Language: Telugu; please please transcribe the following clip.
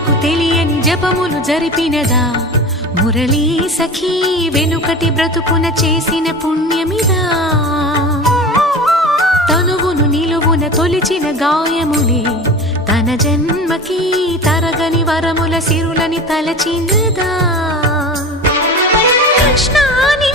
జనులకు తెలియని జపములు జరిపినదా మురళీ సఖీ వెనుకటి బ్రతుకున చేసిన పుణ్యమిదా తనువును నిలువున తొలిచిన గాయములే తన జన్మకి తరగని వరముల సిరులని తలచినదా కృష్ణాని